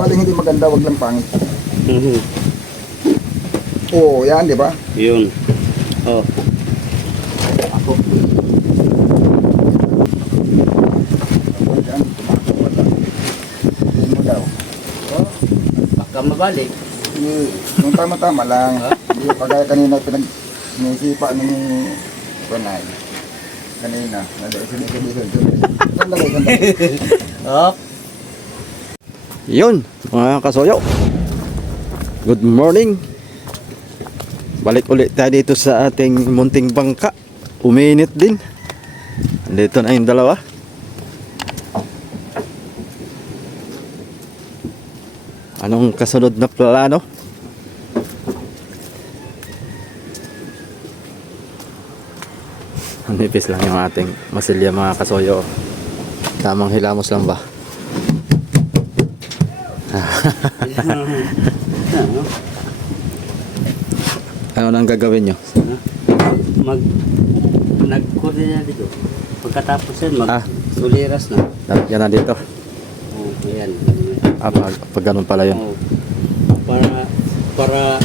bali hindi maganda, wag lang pangit. Mhm. Oo, yan, di ba? Yun. Oh. Ako. Yan, wala. Hindi mo daw. Oh, Baka mabalik. yung tama-tama lang. Hindi kagaya kanina pinag-nisipa ni Panay. Kanina. Sandali. Oh. Yun, mga kasoyo. Good morning. Balik ulit tayo dito sa ating munting bangka. Uminit din. Andito na yung dalawa. Anong kasunod na plano? Nipis lang yung ating masilya, mga kasoyo. Tamang hilamos lang ba? Ano nang gagawin nyo? Nagkuri na dito. Pagkatapos yan, Ah. suliras na. Yan na dito. Oh, ayan. Pag ganun pala yun. Oh. Para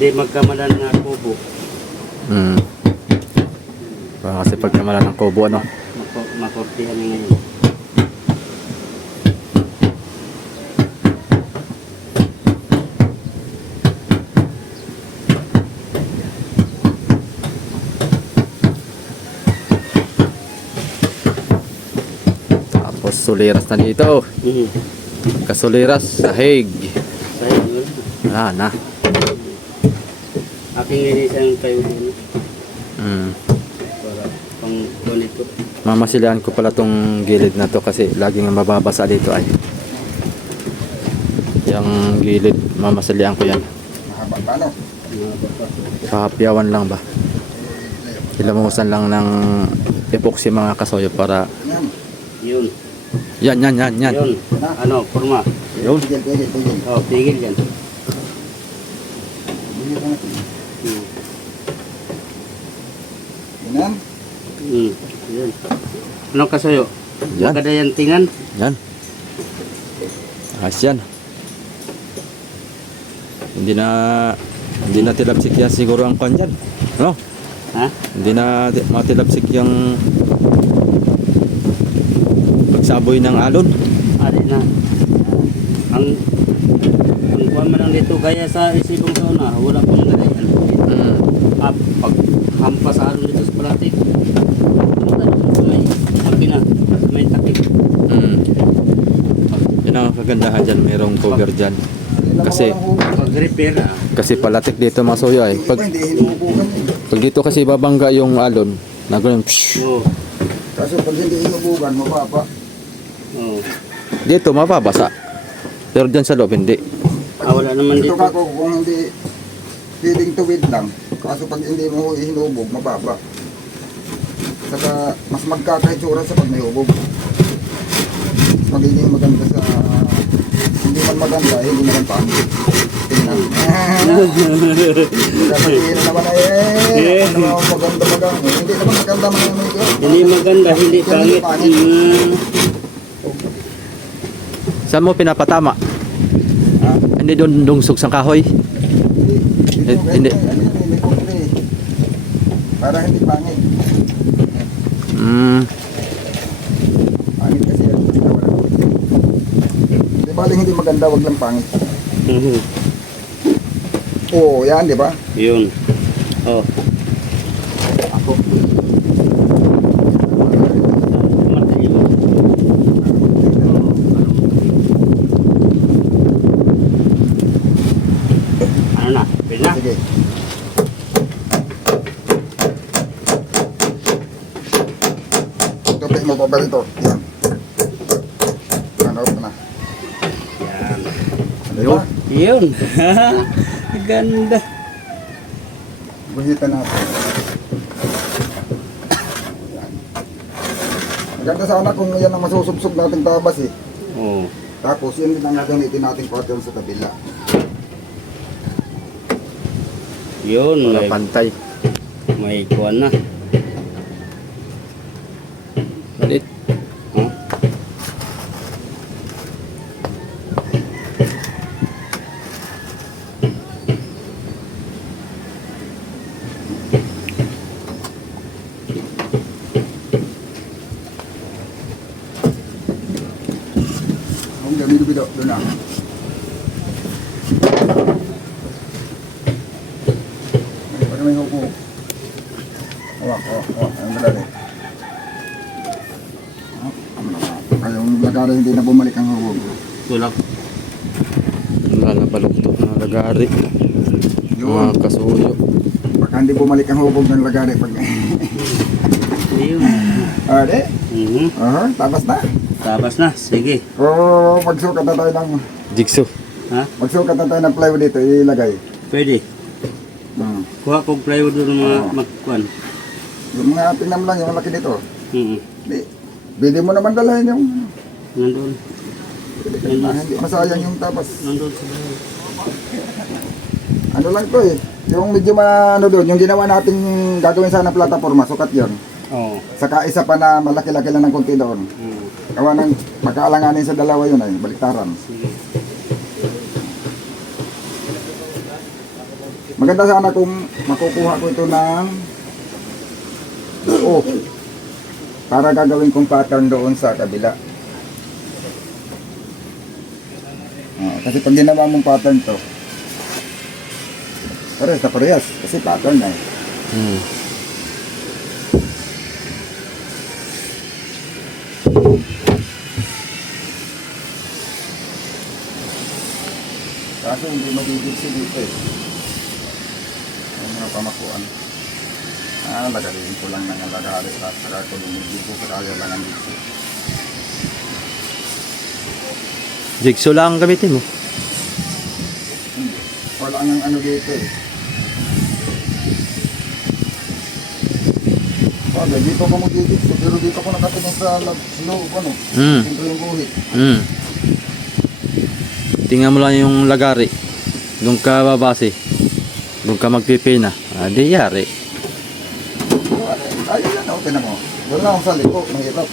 di magkamalan na kubo. Kasi pagkamala ng kubo, ano? Makortihan na ngayon. Tapos suliras na dito. Kasuliras, sahig. Sa'yo, yun. Wala na. Aking linisan kayo din. Mm. Para pang ganito. Mamasilaan ko pala tong gilid na to kasi laging mababasa dito ay. Yung gilid, mamasalian ko yan. Mahaba pa, no? Pahapyawan lang ba? Ilamusan lang ng epoxy, mga kasoyo, para Yan. Yun. yan. Yun. Ano, kurma. Yun. Pigil. Oh, pigil yan. Yan. Yun. Ano kasayo? Yan. Kadayantingan? Yan. Ayos yan. Hindi na tilapsik yan siguro ang kwan dyan. Ano? Ha? Hindi na matilapsik yung pagsaboy ng alon. Ari na. Ang kuwan man lang dito gaya sa isipong sa una, wala pong ganayan. Pag hampas sa alon dito sa palatik. Pumunta dito sa may makina, sa may takip. Yan ang kagandahan dyan. Mayroong cover dyan. Kasi Pag-repair kasi palatik dito, mga soyo ay. Hindi hinubugan. Pag dito kasi babangga yung alon, nagano'n. Oo. Kaso pag hindi hinubugan, mababa. Oo. Dito mababasa. Pero dyan sa loob hindi. Wala naman Ito dito. kako kung hindi feeding tuwid lang. Kaso pag hindi mo hinubog, mababa. Saka mas magkakaitsura sa pag may hubog. Magiging maganda sa hindi man maganda, hindi naman pangit. Tingnan. Sabihin na naman ano naman maganda. Hindi naman maganda mga amigo. Hindi maganda, hindi pangit. Saan mo pinapatama? Ha? Hindi doon dungsog sa kahoy. Hindi. Para hindi pangit. Pangit kasi yan. Di bali hindi maganda, wag lang pangit. Oo, yan, di ba? Yun. Oh. Ako. Ano na? Pwede na? Sige. Tupik mo pa ba rito? Yan. Ano na? Yan. Di ba? Yun. Ganda. Buhitan natin. Yan. Maganda sana kung yan ang masusubsob nating tabas eh. Oh. Tapos yun din ang gagamitin nating pattern sa kabila. Yun. Para pantay. May kuwan na. Malit. Huh? bido, doon na. Pag may huko. Hawak. Ayun madali. Kayong lagari hindi na bumalik ang hubog. Tulak. Wala na baluktot na lagari. Yun. Mga kasuyo. Baka hindi bumalik ang hubog ng lagari. Pag... Ayun. Ade? Tapos na. Tapos na. Sige. O magsukat na tayo ng... Jigsaw. Ha? Magsukat na tayo ng plywood dito. Ilagay. Pwede. Kuha kong plywood doon ng mga Oo. magkuhan. Yung mga tingnan mo lang yung laki dito. Di. Pwede mo naman dalahin yung... Nandun. Hindi masayang yung tapas. Nandun sa bahay. Ano lang to eh. Yung medyo ano doon, yung ginawa natin gagawin sana plataforma, sukat yun. Oo. Saka isa pa na malaki-laki lang ng konti doon. Gawa ng magkaalanganin sa dalawa yun ay baliktaran. Sige. Maganda sana kung makukuha ko ito ng para gagawin kong pattern doon sa kabila. Kasi pag ginawa mong pattern to, parehas na parehas. Kasi pattern na eh. Kaso hindi magigiksi dito eh. Yung mga pamakuan. Lagarin ko lang ng lagaris at saka ko lumigil ko sa kaya lang ang dito. Jigsaw lang ang gamitin mo. Wala ang ano dito eh. Bagay, dito ko magigiksi. Pero dito ko nakatingin sa loob, ano. Dito yung guhit. Tingnan mo lang yung lagari. Doon ka babase. Doon ka magpipina. Di yari. Ayun yan, okay na mo. Wala akong sa liko, mahirap.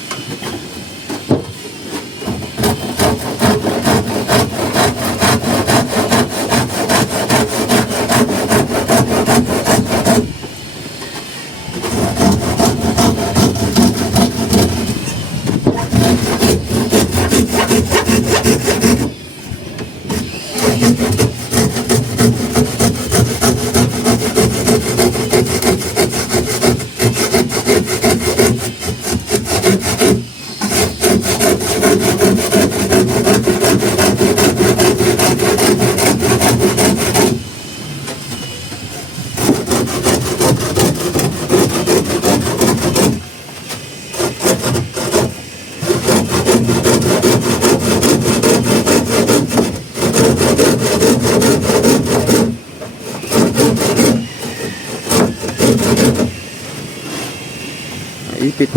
Ipit.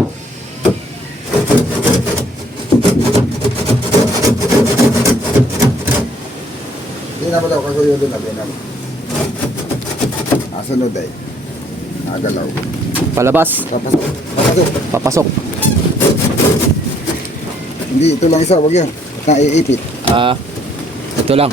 Hindi na ba daw kasuyo doon na ganun? Sunod ay. Nagalaw. Palabas. Papasok. Papasok. Hindi, ito lang isa, wag yan. Naiipit. Ito lang.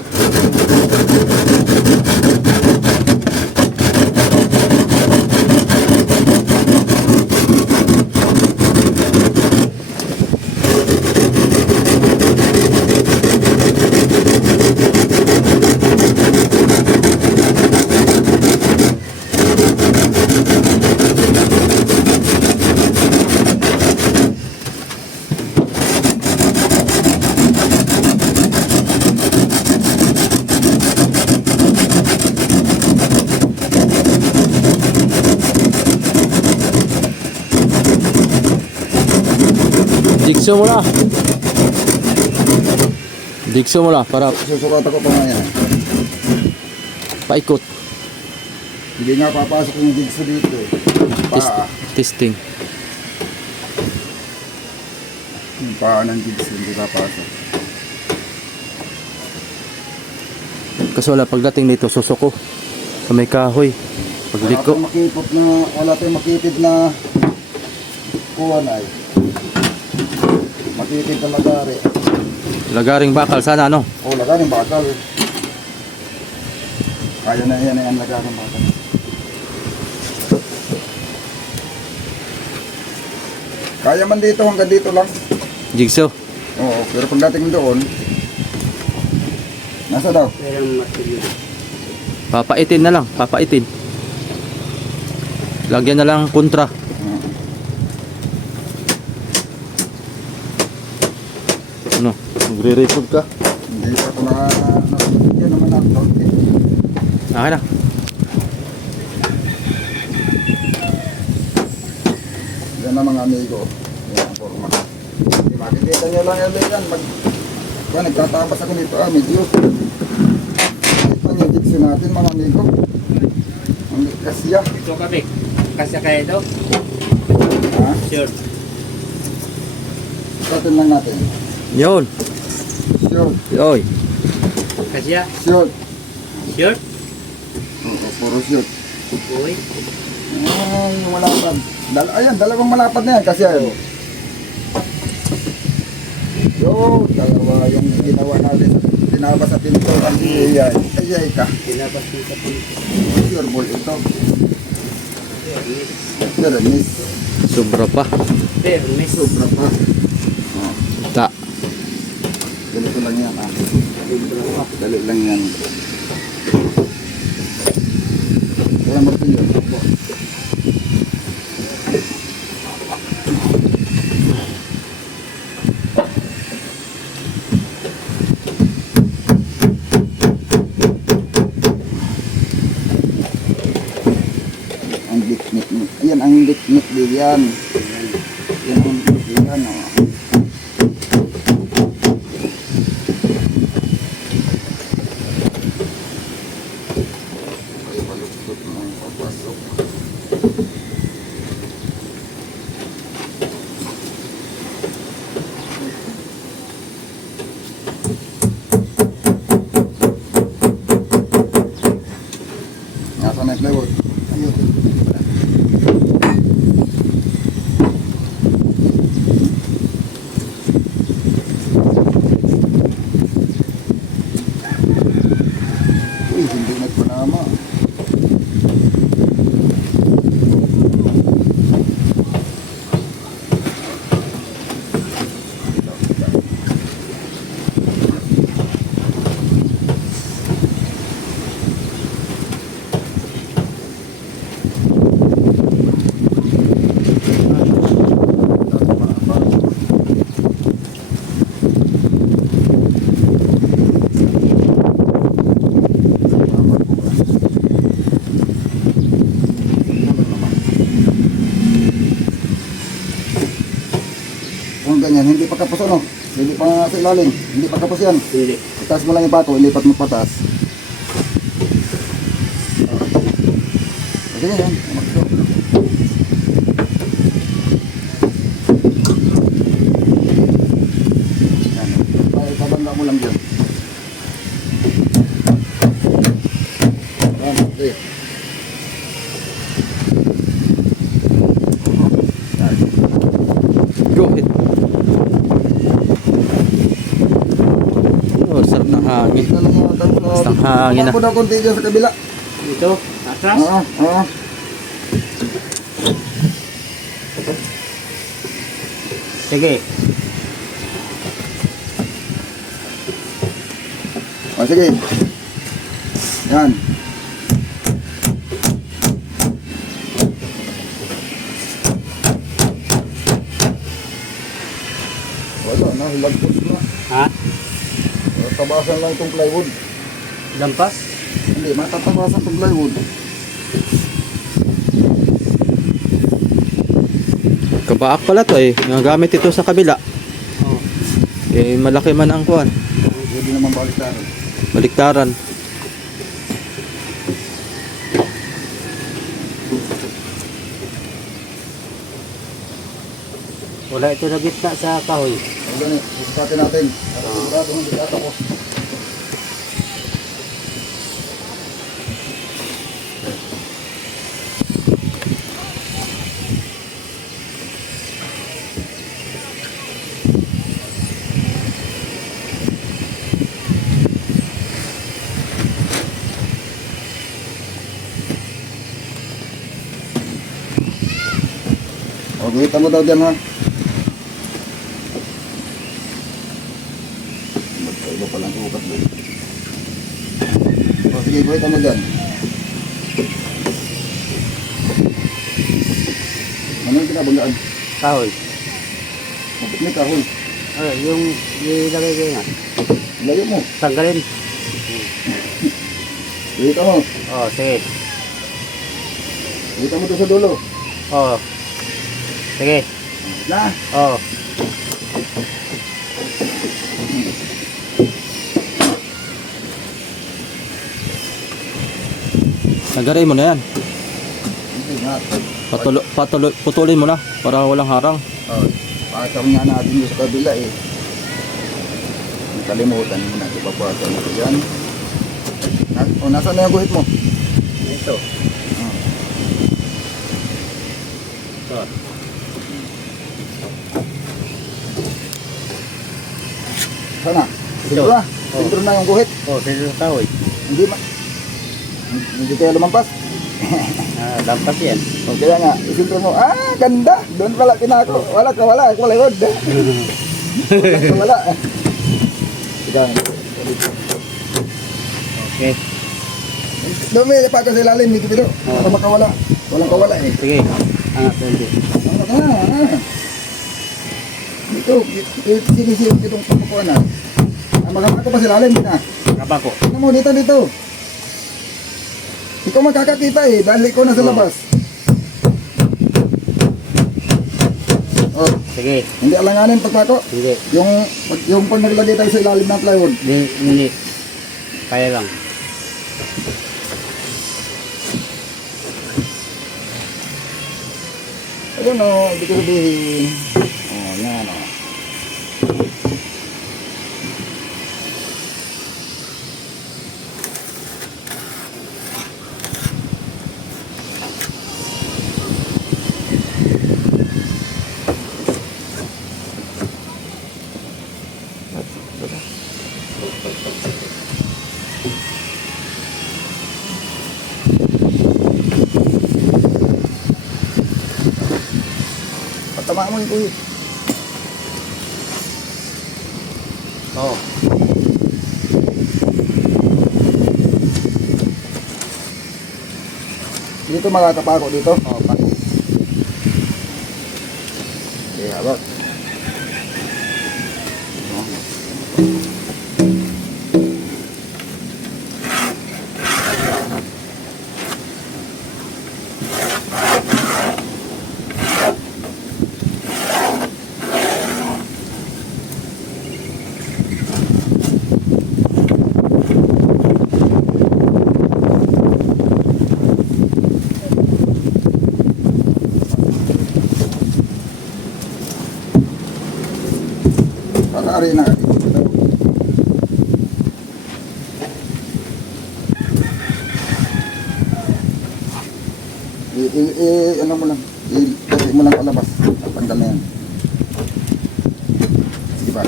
Jigsaw mo na. Jigsaw mo na para Susukat ako pa nga yan. paikot. Hindi nga papasok yung digso dito eh. Testing. Yung paa ng digso, hindi papasok. Kasi wala pagdating dito susuko sa may kahoy. Pagliko. Wala tayong makitid na kuwan ay. Makitid na lagari. Lagaring bakal sana ano. Lagaring bakal. Kaya na yan lagaring bakal. Kaya man dito hanggang dito lang. Jigsaw. Oo, pero pagdating doon, Nasa daw? Pero matulog. Papaitin na lang, papaitin. Lagyan na lang kontra. Ano? Magre-record ka? Hindi pa ko yan naman ako. Okay na. Yan na mga amigo. Yan ang forma. Makikita nyo lang yan. Nagtatabas ako nito. Medyo. Ito yung jitsi natin mga amigo. Ang kasya. Ito kami. Kasi kaya ito. Ha? Sure. Satin lang natin. Yun. Sure. Yoy. Kasi ya. Sure. Sure. Oo, puro shoot. Uy. Ay, yung malapad. Ayan, dalawang malapad na yan kasi ayaw. Yo, dalawa yung ginawa natin. Tinabas sa pinto. Ay, ka. Tinapos dito po. Sure ball ito. Sure, miss. Sobra pa. Pero miss. Sobra pa. Ta. Ganito lang yan. Dali lang yan. Kaya martilyo. Ang diknik. Ayan ang diknik din yan. Yan ang diknik yan. Nasa na yung plywood? Ayun. Uy, hindi nagpanama. Kung ganyan, hindi pa kapos ano? Hindi pa sa ilalim, hindi pa kapos yan. Hindi. Itaas mo lang yung pato, ilipat mo patas. Ganyan yan. Yan. Ay, pabanda mo lang dyan. Yan, okay. Go ahead. Oh, sarap ng hangin. Basta ang hangin na. Tumakbo daw konti dyan sa kabila. Ito. Atras. Oo, oo. Sige. O, sige. Yan. Wala na, hilagpos na. Ha? Tabasan lang itong plywood. Lampas? Hindi, matatabasan itong plywood. Kabaak pala to eh. Nagamit ito sa kabila. Oo. Eh, malaki man ang kuwan. Pwede naman balik tayo. Baliktaran. Wala ito na gitna sa kahoy. O ganit, susukatin natin. Para sigurado hindi tatapos. O, guhitan mo daw dyan ha. Magkaiba palang ukat doon. sige, guhitan mo dyan. Ano yung pinabanggaan? Kahoy. May kahoy. Yung ilagay ko nga. Layo mo. Tanggalin. Guhitan mo. Oh, sige. Guhitan mo doon sa dulo. Oh. Sige. Na. Oh. Nagaray mo na yan. Hindi nga. Putulin mo na para walang harang. Oh, pakasam nga natin doon sa kabila eh. Kalimutan mo na. Ipapasam mo yan. Nasaan na yung guhit mo? Ito. Ito. Sana? Ito. Sintro na. Oh. Sintro na yung guhit. Oh, dito sa kahoy. Hindi kaya lumampas. Lampas yan. O kaya nga, isintro mo. Ah, ganda. Doon pala kinako. Wala ka, wala. Wala yun. Wala ka, wala. Ikaw. Okay. Dumi, pa ka sa ilalim. Dito, dito. Para makawala. Walang kawala eh. Sige. Angat ko dito. Dito, sinisirap itong pagkukuha na. Magkakako pa sa ilalim. Kapag ko. Ano mo, dito, dito. Ikaw magkakakita eh, dahil ikaw nasa labas. Oh, Sige. hindi alanganin pagpako. Hindi. Yung pag naglagay tayo sa ilalim ng plywood. Hindi. Kaya lang. Ayun o, hindi ko sabihin. Oh, yan o. Patamaan mo yung kuhit. Oo. Dito makakapako dito. Oo, pa. Okay, habak. Ari na. Ano mo lang. I-kasi mo lang palabas. Tanggal na yan. Sige ba?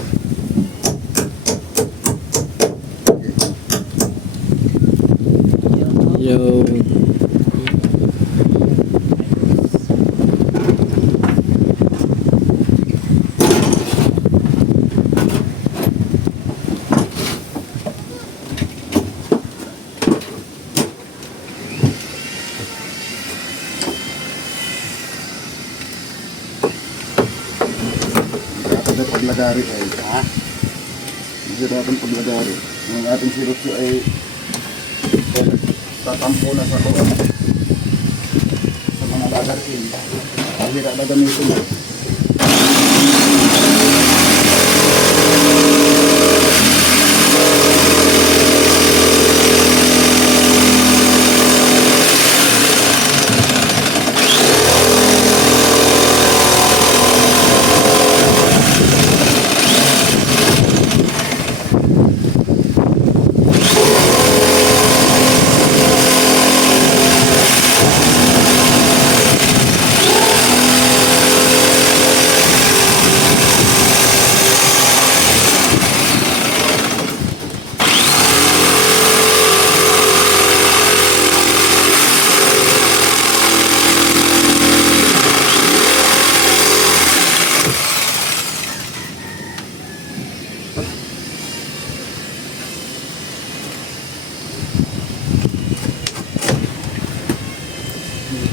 Yo. Dapat paglagari ay Ha? hindi dapat paglagari. Ang ating sirupso ay tatampo na sa kuwan. Sa mga lagarin. Hindi na gamitin na.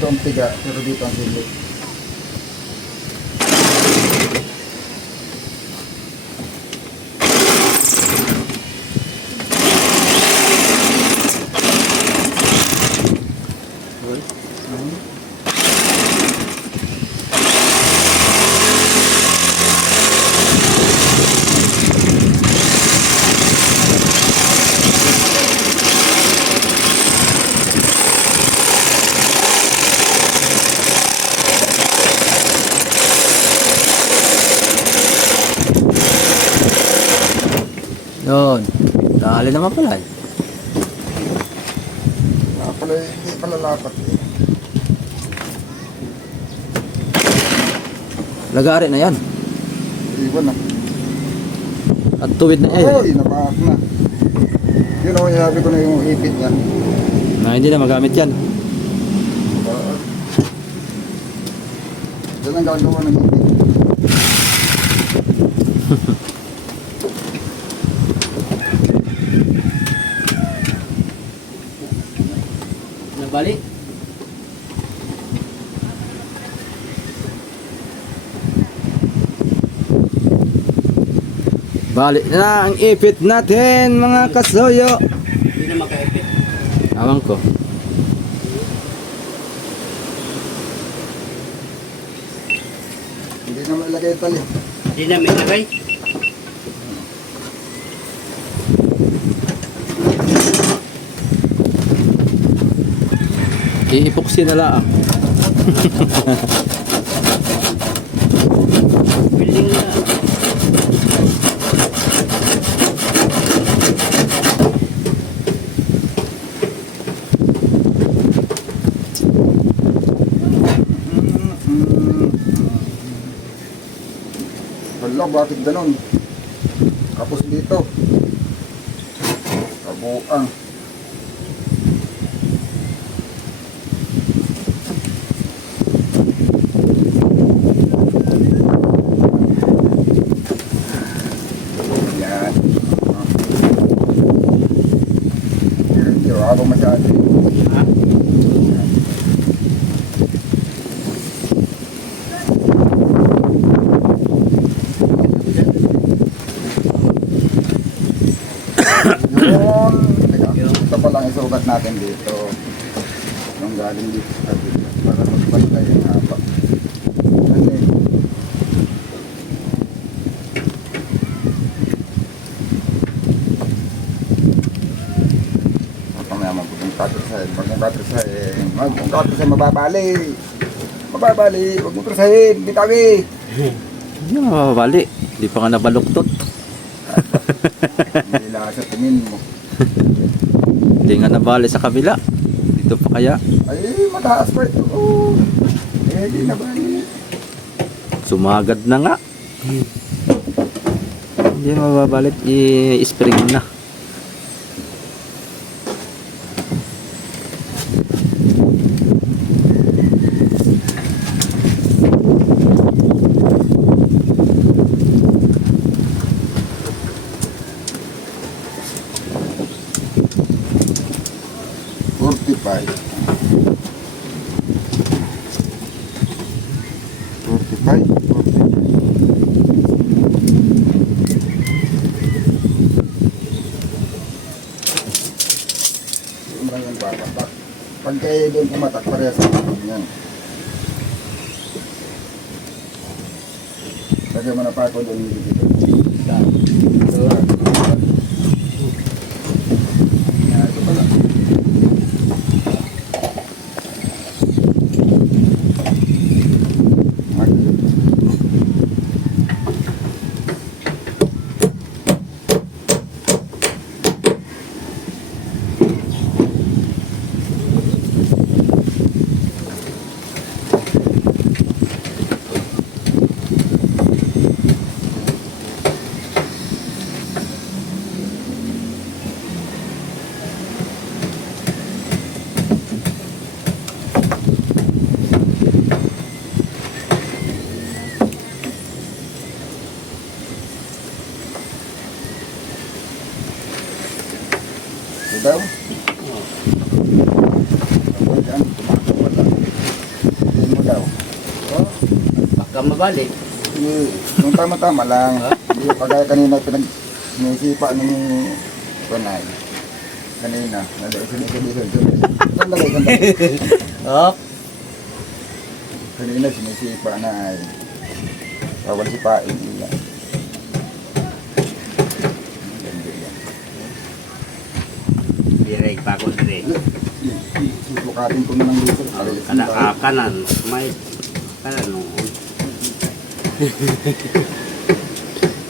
ang tiga, pero dito ang hindi. Yun. Dali naman pala. Pala, hindi pala lapat eh. Lagari na yan. Iwan na. At tuwid na Oy, napaak na. Yun ako sabi ko na yung ipit niyan. Na hindi na magamit yan. Yan ang gagawa ng ipit. Nabalik. Balik na ang ipit natin mga kasoyo. Hindi na makaipit. Awang ko. Hindi na mailagay yung tali. Hindi na may lagay. Iipoksi na lang. Building na. Hala, bakit ganun? Kapos dito. Kabuang. Yan. Hindi, ako masyado. Ha? Yun. Teka, ito pa lang isugat natin dito. Nung galing dito sa dito. Para magpantay yung haba. Ano eh. Mamaya magpupong katrasahin. Pag mong katrasahin, magpupong katrasahin, mababali. Mababali, huwag mong trasahin, bitawi. Hindi na mababali. Hindi pa nga nabaluktot. Hindi lang sa tingin mo. Hindi nga nabali sa kabila. Dito pa kaya. Ay, mataas pa ito. Oh. Eh, di na bali. Sumagad na nga. Hindi na mababalit. I-spring na. Pag kayo doon pumatak, parehas yan. Lagyan mo na pa ako doon dito. Ito pala. Ito daw. Ako dyan, tumakbo lang. mabalik. Yung tama-tama lang. Hindi yung kagaya kanina pinag-nisipa ng kunay. Kanina. Sandali. Oh. Kanina sinisipa na ay bawal sipain nila. Direk pa ko dire. Susukatin ko na lang dito. Kanan. May kanan no.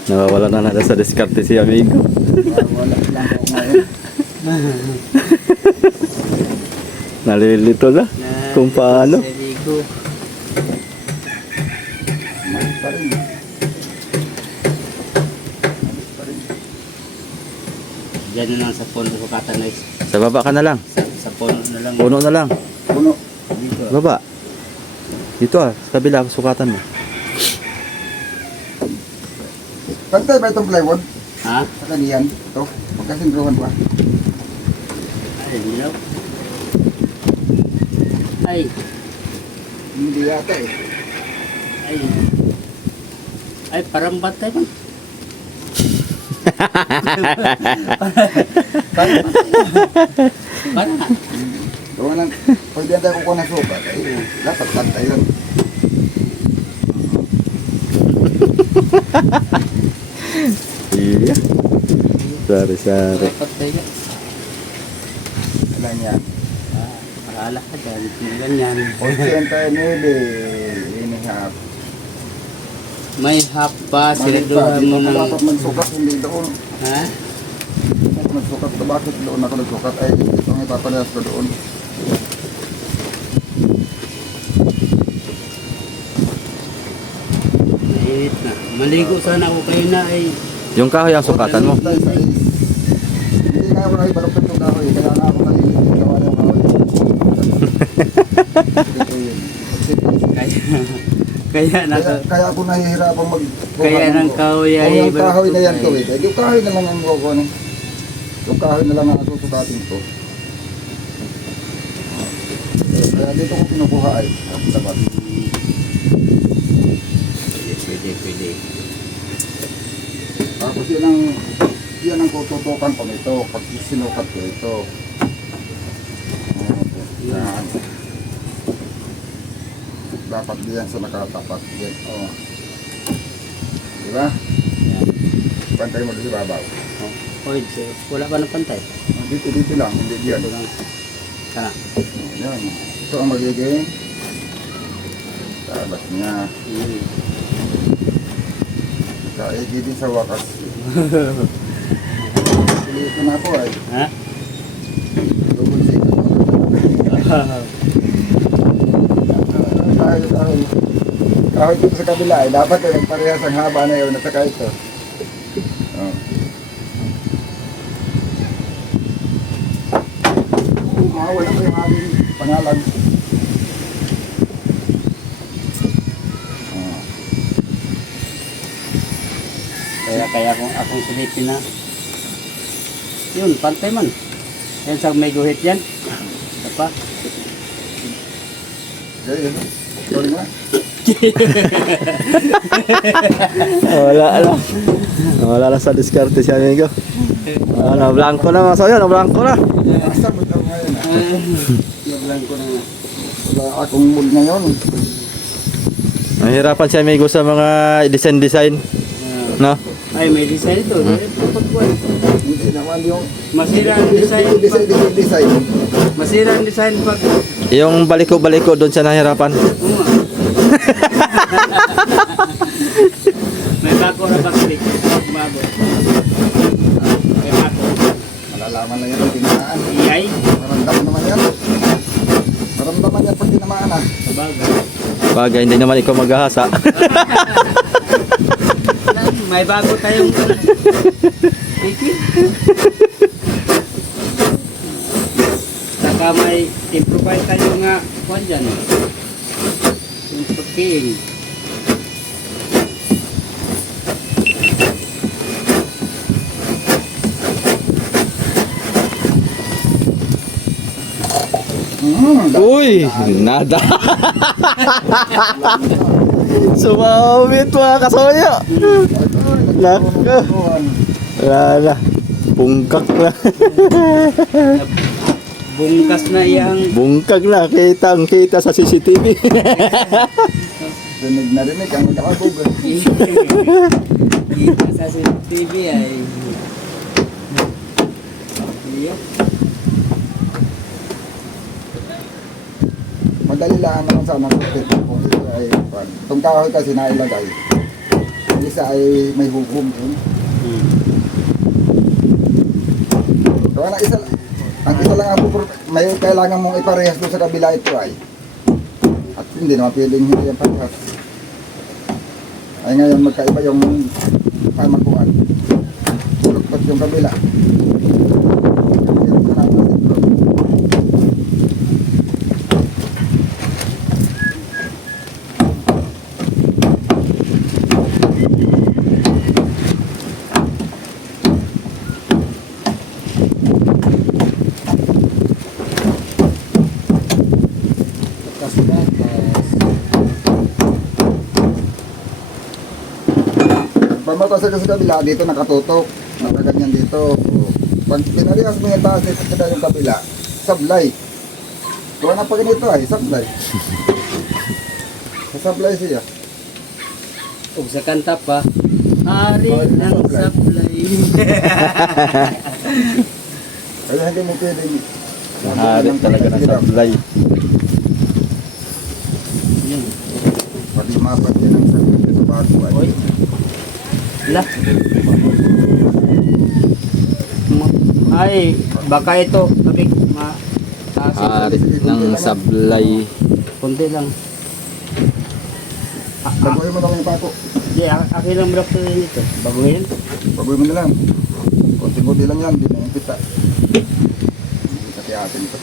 Nawawala na natin sa diskarte si amigo. Wala lang ako ngayon. Nalilito na kung paano. Seligo. Malit pa rin. Diyan na lang sa puno ko katanay. Sa baba ka na lang. Sa puno na lang. Puno na lang. Puno. Dito. Baba. Dito sa kabila, sukatan mo. Pantay ba itong plywood? Ha? Sa kaniyan? Ito? Magkasindruhan ba? Ay, dilaw. Ay, Hindi yata eh. ay. Ay, parang batay man. Parang nga. Gawa ng, pag diyan tayo kukuha ng sukat, ay dapat pantay yun. Iya. Sorry. Batay nga. Alam yan. Akala ka dyan. Ganyan. 89 inihap. May hap pa. Mali pa, Sinaduhan dito mo ako ng... dapat magsukat, hindi doon. Ha? Magsukat ko, bakit doon ako nagsukat? Ay, ito ang ipapalayas ko doon. Mainit na. Maligo sana ako kayo na ay... Yung kahoy ang sukatan mo. Hindi nga ako nakibaloktot yung kahoy, kaya nga ako nalilito gawa ng kahoy. Ito yun. Kaya naka... Kaya ako nahihirapang mag... Kaya ng kahoy ay... Kung yung kahoy na yan ko eh. Yung kahoy na lang ang kukunin. Yung kahoy na lang ang susukatin ko. Kaya dito ko pinukuha ay. Dapat. Pwede. Tapos yan ang tututukan ko nito. Pag sinukat ko ito. Yan. Dapat diyan sa nakatapat. Yan. Oh. Diba? Yan. Pantay mo doon sa babaw. Oy, wala pa ng pantay. Dito lang. Hindi diyan. Ito lang. Kana. Yan. Ito ang magiging tabat niya. Kaigi din sa wakas. Ito na po ay. Ha? Double secret. Kahoy dito sa kabila ay dapat ay nagparehas ang haba na yun at saka ito. Oh. Wala ko yung aking pangalan. Oh. Kaya kung akong silipin na. Yun, pantay man. Yan sa may guhit yan. Apa? Okay, sorry na. Wala na sa diskarte si amigo. Blanco na mga sayo, blanco na. Asa mo daw ngayon ah. Yung blanco na nga. Wala akong mood ngayon. Nahihirapan si amigo sa mga design. No? Ay, may design ito. Hindi naman yung Masira ang design. design. Masira ang design pag... Yung baliko-baliko doon sa nahihirapan. Uma. May bako na pag-click. Bago. May bako. Malalaman na yan ang tinamaan. Iyay. Maramdaman naman yan. Maramdaman yan pag tinamaan ah. Sabagay. Bagay, hindi naman ikaw maghahasa. May bago tayong Piki. Saka may improvise tayo nga kuwan dyan. Yung pagkiing. Uy, nada. Sumawit mga kasoyo. Nako. Wala na. Bungkak na. Bungkas na iyang Bungkag na. Kitang kita sa CCTV. Rinig na rinig ang nakabog. kita sa CCTV ay. Iya. Madali lang naman sana kung ito ay itong kahoy kasi nailagay. Yung isa ay may hugom yun. So, ang isa lang ang may kailangan mong iparehas doon sa kabila ito ay. At hindi naman pwedeng hindi yan parehas. Ay ngayon magkaiba yung pamakuan. Pulot yung kabila. Pamatas sa kabila, dito nakatutok. Nakaganyan dito. So, pag pinarehas mo yung taas dito sa yung kabila, sablay. Kung na pag ganito ay, sablay. Sablay siya. Ug sa kanta pa, hari ng sablay. Kaya hindi mo pwedeng Hari talaga ng sablay. Yun. pag lumapat yan ang sablay sa bago ay. Oy. La. Ay, baka ito, kabig, Hari ng sablay. Kunti lang. Baguhin mo lang yung pako. Di, akin lang bro ko rin ito. Baguhin. Baguhin mo na lang. Konti-konti lang yan, hindi na yung pita. Kasi atin ito.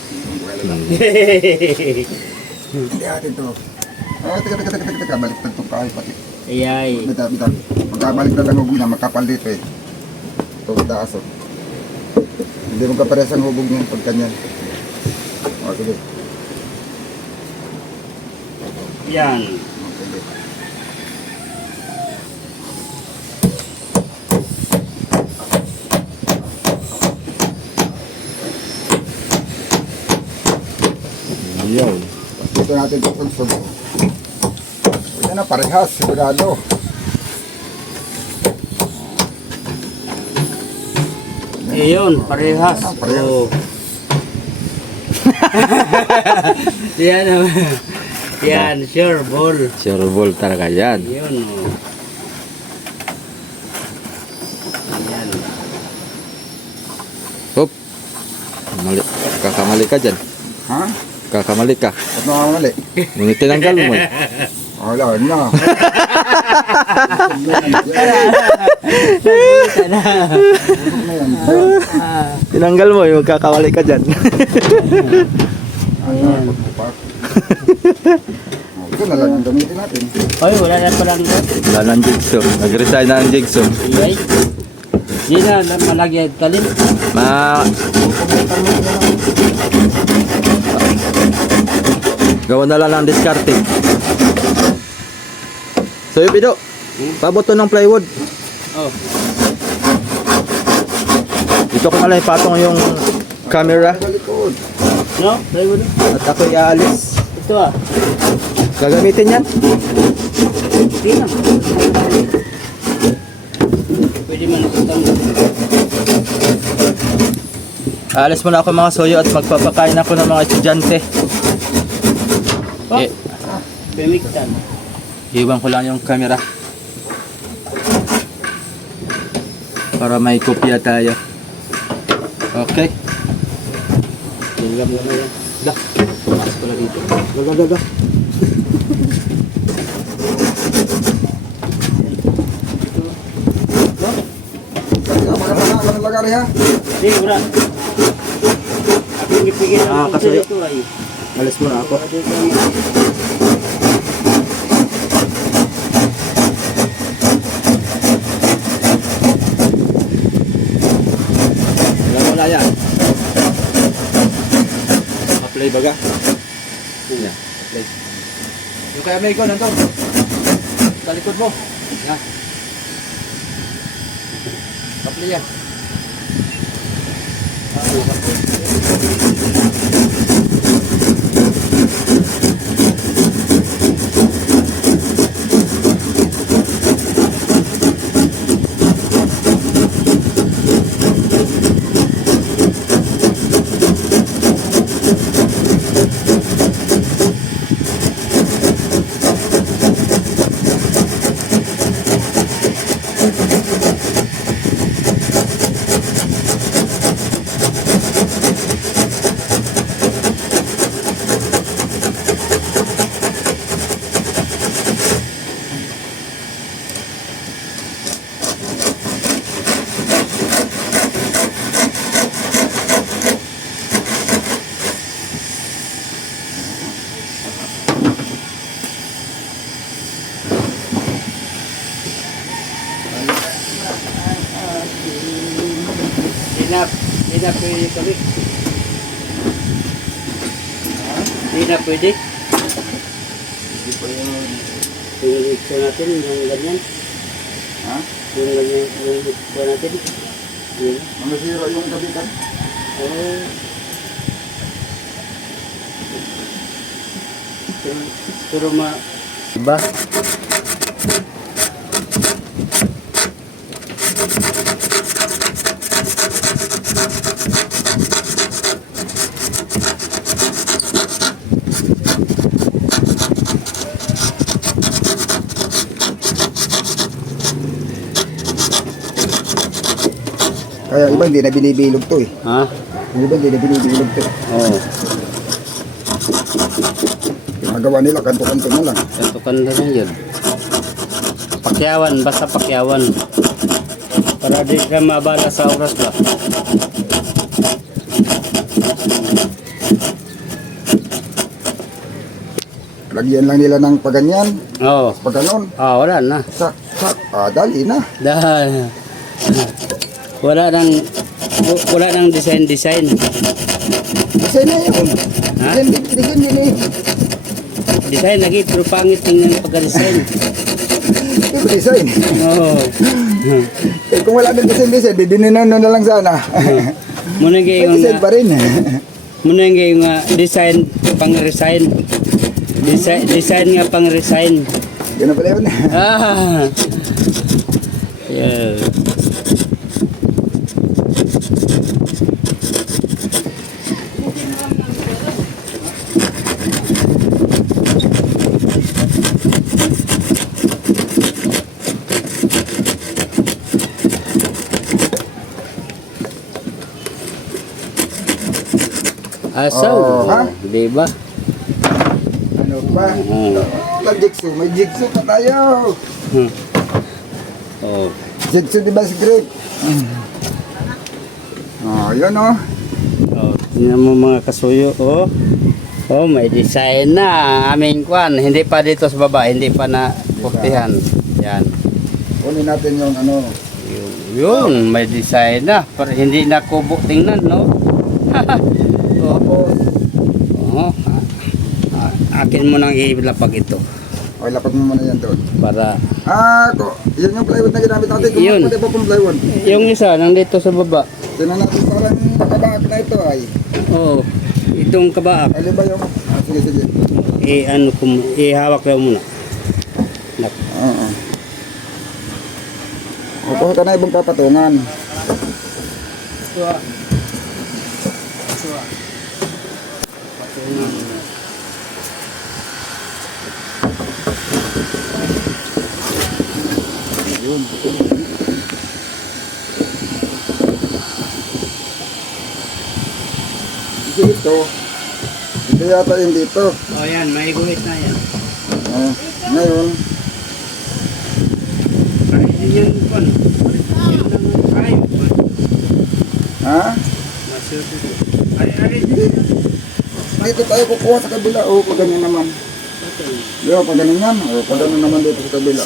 Hindi atin ito. Ah, teka, baliktad itong kahoy pati. Ayay. Bita. Magkabaliktad ang hubog na, magkapal dito eh. Ito, taas oh. Hindi mo kapares ang hubog niya pag kanyan. O, sige. Yan. Sige. Yun. Dito natin ito konsog. Yan na, parehas, sigurado. Ayun, parehas. Parehas. Oh. Yan naman. Yan, sure, ball. Sure ball talaga yan. Yun, oh. Ayan. Hop. Kakamali ka dyan. Ha? Kakamali ka. Ba't nakamali? Ngunit tinanggal mo eh. Wala na. Busog na yan. Tinanggal mo yung kakawali ka dyan. Ano, pagpupak. Ito na lang ang gamitin natin. Oy, wala na palang Wala ng jigsaw. Nag-resign na ang jigsaw. Iyay. Di na malagyan talin. Gawa na lang ng discarding. So yung pido, paboto ng plywood. Oh. Dito ko na lang ipatong yung camera Balikod. No? Try mo na. at ako iaalis. Ito ah. Gagamitin yan. Okay na. Pwede man ito tanggal. Aalis muna ako mga soyo at magpapakain ako ng mga estudyante. Oh. Eh, Pemiktan. iwan ko lang yung camera. Para may kopya tayo. Okay. Tingnan mo na yan. Da. Pasok ko na dito. Gagagaga. Ano lagari ha? Di, wala. Pigil-pigil Ah, lang kasi- dito ay. Alis muna ako. Wala yan. Pa-play baga. Yan. Pa-play. Yung kaya may ikaw nandun. Talikod mo. Yan. Kapli yan. Hindi na pwede kami. Hindi na pwede. Hindi pa yun. Yung ito natin, yung ganyan. Ha? Yung ganyan, yung ito natin. Yun. Masira yung kabitan. Oh. Pero diba? Kaya iba hindi na binibilog to eh. Ha? Yung iba hindi na binibilog to. Oo. Ginagawa nila, kanto-kanto na lang. Katukan na lang yun. Pakyawan, basta pakyawan. Para di ka mabala sa oras ba? Lagyan lang nila ng paganyan, Oo. paganon. Wala na. Sak, dali na. Dahil wala nang design. Design na yun. Ha? Design din eh. Design lagi pero pangit tingnan pagka-design. Ito design. Oo. Eh, kung wala nang design, didininan na lang sana. Muna May yung design pa rin. design pang-resign. Design nga pang-resign. Ganun pala yun. Yeah. Asaw, Ha? diba? Ano pa? Oo. Jigsaw. May jigsaw pa tayo. Oh. Jigsaw di ba si Greg? Yun oh. Oh, tingnan mo mga kasuyo, oh. Oh, may design na aming kwan. Hindi pa dito sa baba, hindi pa na putihan. Yan. Kunin natin yung ano. Yun, may design na. Pero hindi na kubo tingnan, no? Oh. Akin mo nang ilapag ito. Okay, lapag mo muna yan doon. Para, Yan yung plywood na ginamit natin. Yun. Kung pwede pa pong plywood. yung isa, nandito sa baba. Tignan natin parang nakabaak na ito ay. Oh, itong kabaak. Ano ba yung... sige. Ihawak lang muna. Oo. Kuha ka na ibang papatungan. Yun. Dito. Dito yata yung dito. Oh, yan, may guhit na yan. Ngayon, Yun kon. Yun lang ay. ha? Dito tayo kukuha sa kabila. Pag ganyan naman. Pag ganyan yan. Pag ganyan naman dito sa kabila.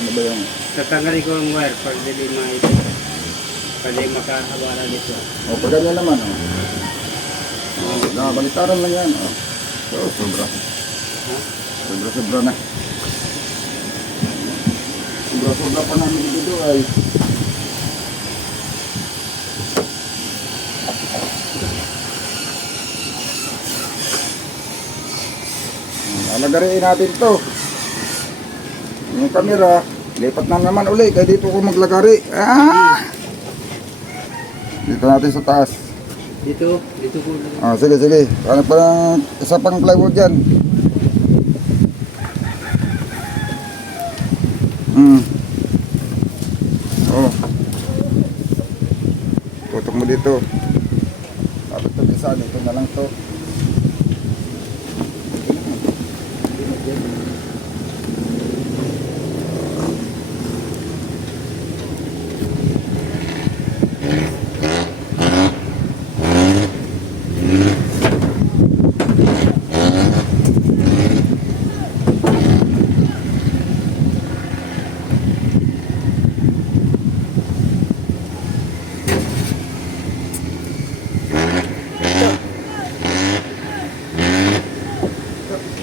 Ano ba yung... Tatanggalin ko ang wire pag hindi makakawala dito. Pag ganyan naman. Nakabalitaran lang yan. Sobra. Sobra-sobra na. Sobra-sobra pa namin dito ay. Alagariin natin to. Yung camera, lipat na naman uli. Kaya dito ko maglagari. Ah! Dito natin sa taas. Dito ko. Ah, sige, sige. Ano pa isa pang plywood dyan? Oh. Tutok mo dito. Tapos ito isa, dito na lang to.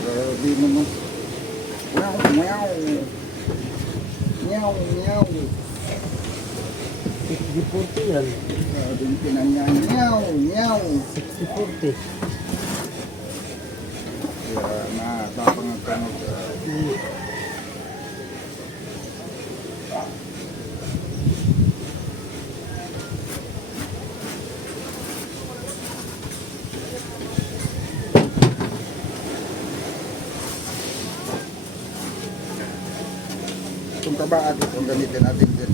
Grabe naman. Meow, meow. Meow, meow. 60-40 yan. Grabe yung pinanyan. Meow, meow. 60-40. Kaya na, tapang ang kanog. Itong kabaat, itong gamitin natin din.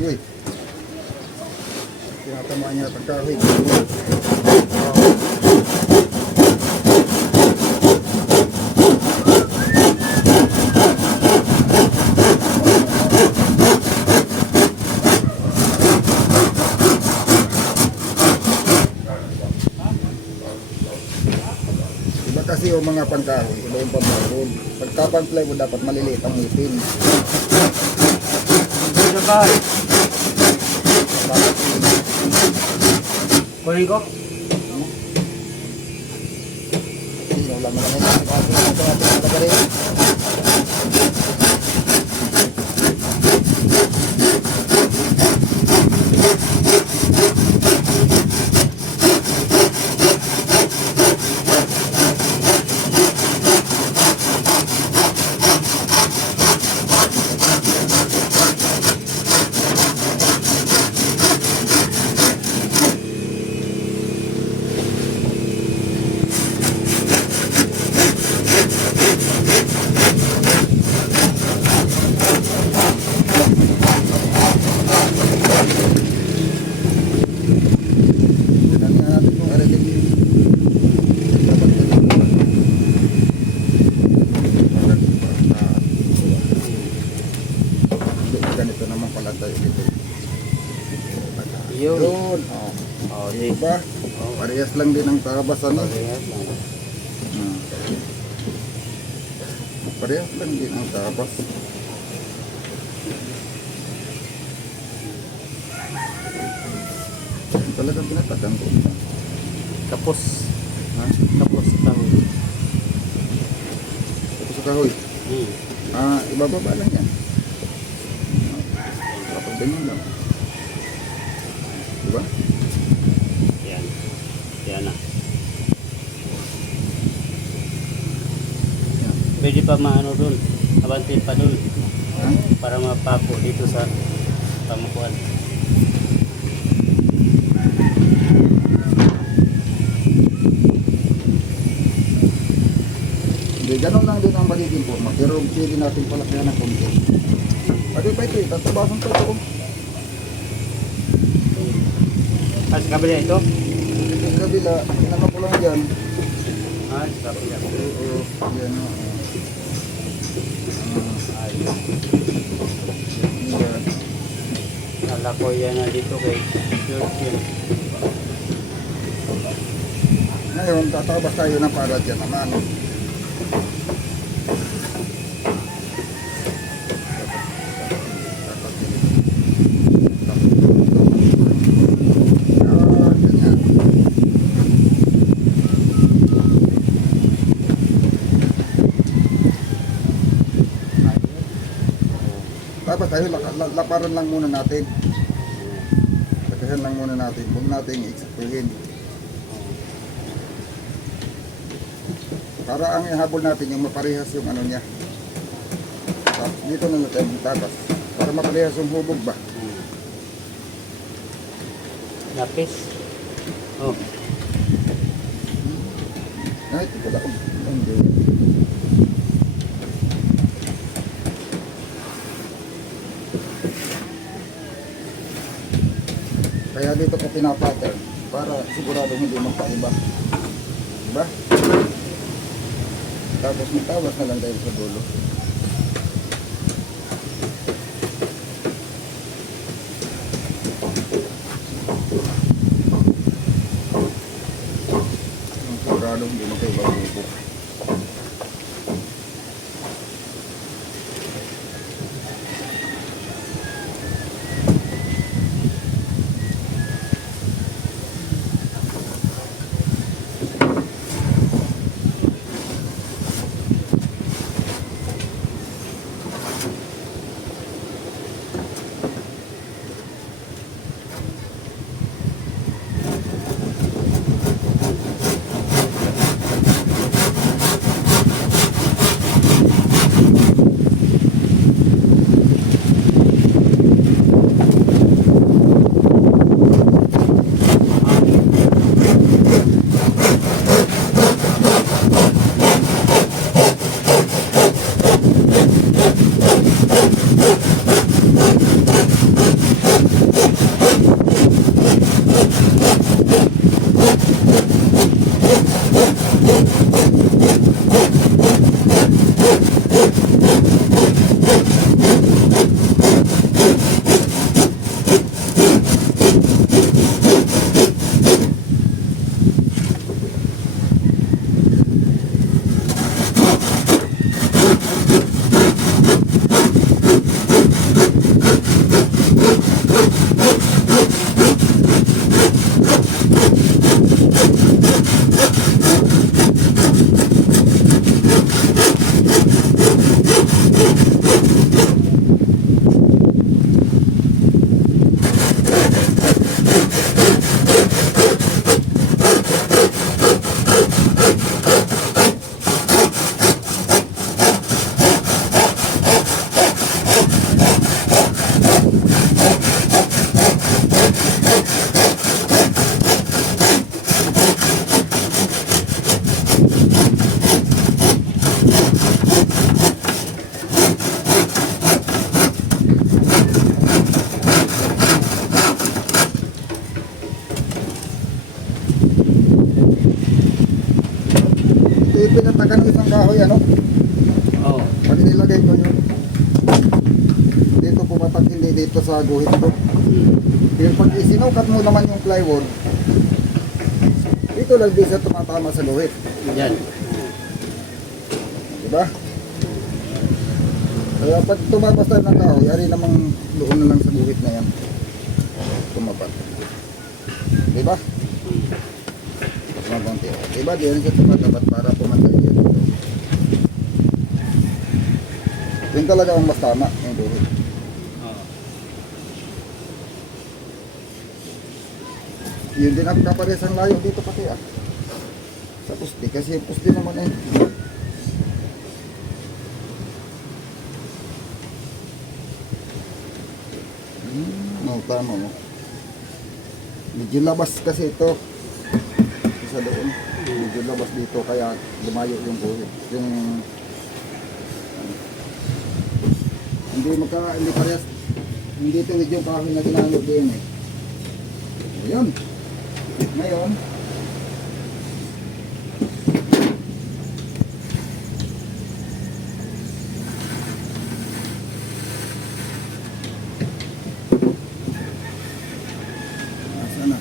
Uy. Tinatamaan niya ang kahoy. Iba kasi yung mga pangkahoy, iba yung pambawon. Pagka plywood dapat maliliit ang ngipin. Dito ba? Kunin ko? Sino lang naman yung kasi ito natin malagarin. Ganito naman pala tayo dito. Yun. Yun. Oh. Oh, Diba? Parehas lang din ang tabas ano. Parehas lang din ang tabas. Talagang pinatagan ko. Tapos. Ha? Tapos tahu. Tapos sa kahoy. Ah, ibababa lang yan. Kapag ganyan lang. Diba? Yan. Yan na. Yan. Pwede pa maano dun. Abantin pa dun. Ha? Para mapapo dito sa Tamukuan. Hindi, ganun lang din ang magiging forma. Pero pwede natin palakihan ng konti. Pwede pa ito eh, tatabasan pa ito. Ah, sa kabila ito? Yung kabila, inama ko lang dyan. Ah, sa kabila. Oo, yan o. Ay, Yan. kala ko yan na dito kay Church yun. Ngayon, tatabas tayo ng para dyan naman. Yan, ganyan. Tapos tayo, laparan lang muna natin. Lakasan lang muna natin. Huwag natin eksaktuhin. Para ang ihabol natin yung maparehas yung ano niya. Tapos dito na natin tapas. Para maparehas yung hubog ba. Lapis. Oh, Ay, ito pala. Hindi. Kaya dito ko pinapattern para sigurado hindi magpaiba. Diba? Tapos may tawas na lang tayo sa dulo. Sigurado hindi magpaiba ang hubog. pinatakan ng isang kahoy, ano? Oh. Pag nilagay ko yun, dito pumatak, hindi dito sa guhit ko. Pero pag isinukat mo naman yung plywood, dito lang din siya tumatama sa guhit. Yan. Diba? Kaya pag tumabas tayo ng kahoy, yari namang doon na lang sa guhit na yan. Tumapat. Diba? Tumabanti. Diba? Di rin siya tumatapat para pumantay yan. Yun talaga ang mas tama, yung guhit. Oh. Yun din ang kapares ang layo dito pati ah. Sa pusti, kasi yung pusti naman eh. Hmm. reklamo mo. Medyo labas kasi ito. Isa doon. Medyo labas dito kaya lumayo yung buhit. Yung hindi parehas. Hindi tuwid yung kahoy na ginamit din eh. Ayun. Ngayon, sana.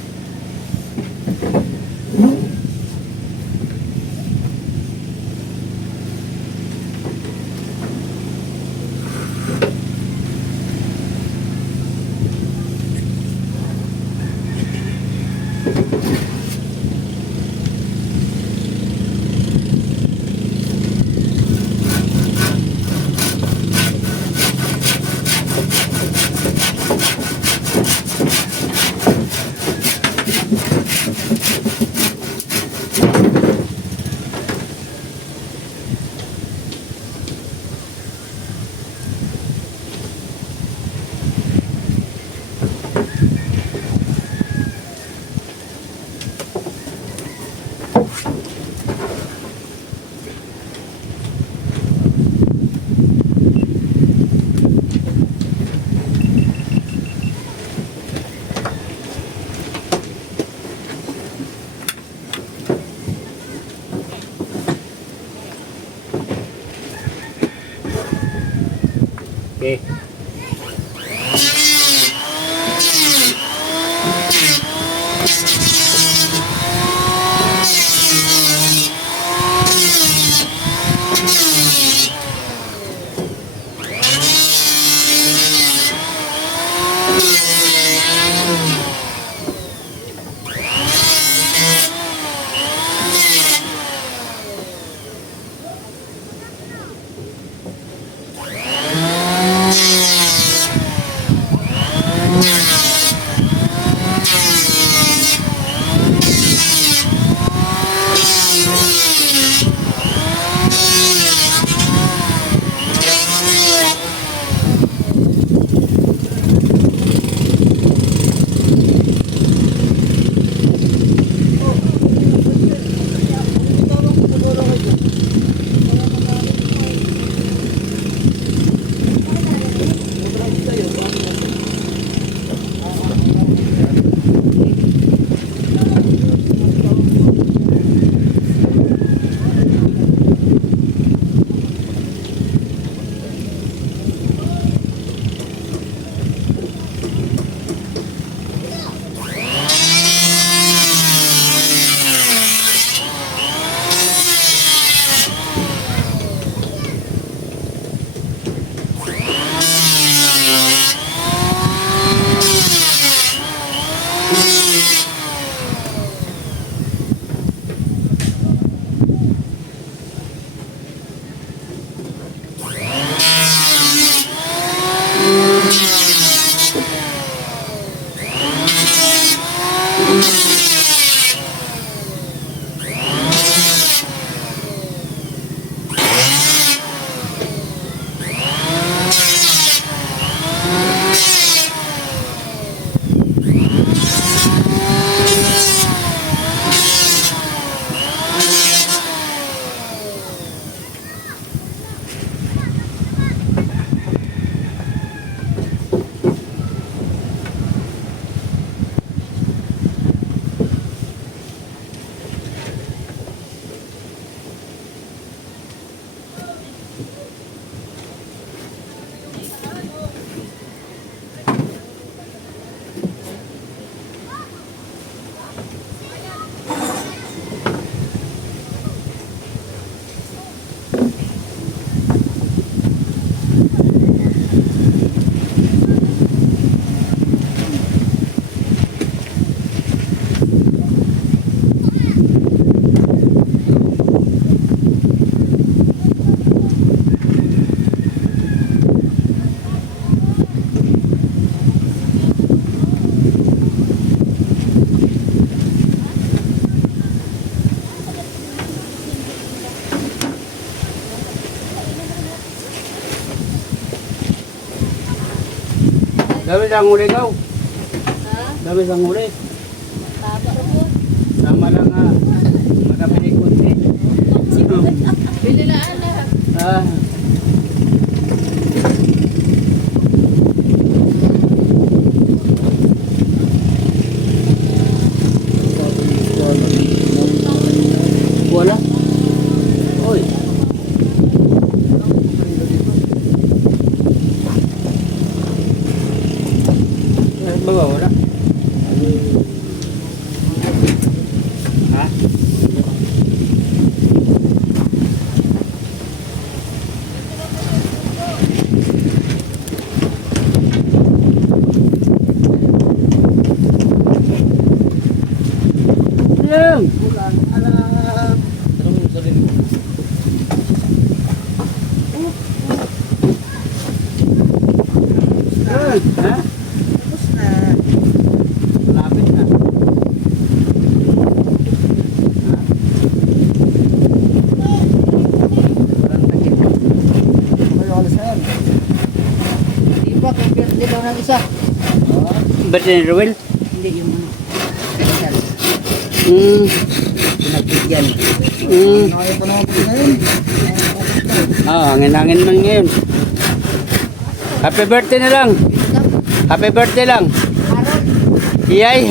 Okay. Dami lang uligaw. Dami sang huli. Taba po. Sama lang nga. Magkapinig kunti. Bili na anak. Ah. Wala. Oy. Bawa wala. Ha? Yang. Ha? Tapos na. Malapit na. Ha? Walang takip. Kayo alis na yan. Di ba, kay birthday daw ng isa. Birthday ni Ruel? Hindi yung ano. Special. Pinagbigyan. Kaya pa naman po ngayon. Hangin-hangin man ngayon. Happy birthday na lang. Happy birthday lang. Aaron. Iyay.